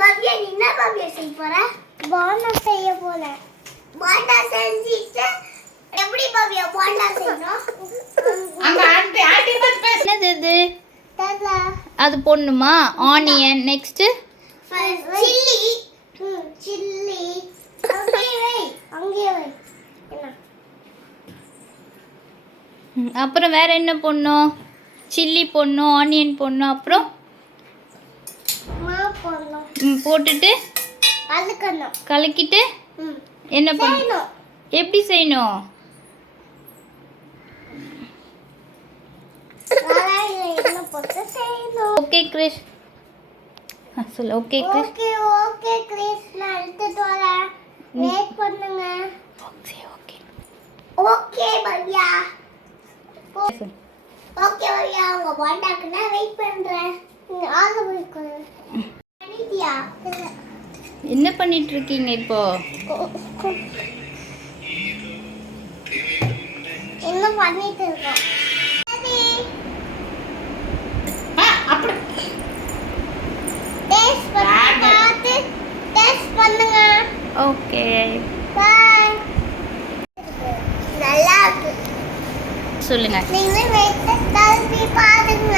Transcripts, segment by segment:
பவ்யா நீ என்ன பவ்யா செய்ய போற? போண்டா செய்ய போறேன். போண்டா செஞ்சிட்டு எப்படி பவ்யா போண்டா செய்யணும்? அங்க ஆண்டி பத்தி பேசு. என்னது இது? தெரியல. அது போடணுமா? Onion next chilli. சில்லி. அங்கே வை. என்ன? அப்புறம் வேற என்ன போடணும்? சில்லி போடணும், ஆனியன் போடணும், அப்புறம் போட்டுட்டு கலக்கிட்டு என்ன பண்ணணும்? எப்படி செய்யணும்? ஓகே கிரிஷ் சொல்லு. ஓகே கிரிஷ். ஓகே கிரிஷ் நான் எடுத்துட்டு வரேன். வெயிட் பண்ணுங்க. Okay okay okay Bhavya. Okay Bhavya உங்க போண்டாக்கு நான் வெயிட் பண்றேன். ஆக வெயிட் பண்ணு. பண்ணிட்டியா? என்ன பண்ணிட்டு இருக்கீங்க இப்போ? என்ன பண்ணிட்டு இருக்கோம்? அப்படி டேஸ்ட் பண்ணுங்க. Okay bye. நல்லா இருக்கு. சொல்லுங்க. நீங்க வெயிட் தள்ளி பாருங்க.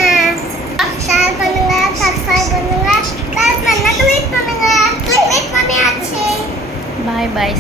ஷேர் பண்ணுங்க, சப்ஸ்கிரைப் பண்ணுங்க, லைக் பண்ணுங்க, ட்வீட் பண்ணுங்க. கிளிக் பண்ணியாச்சு. பாய் பாய்.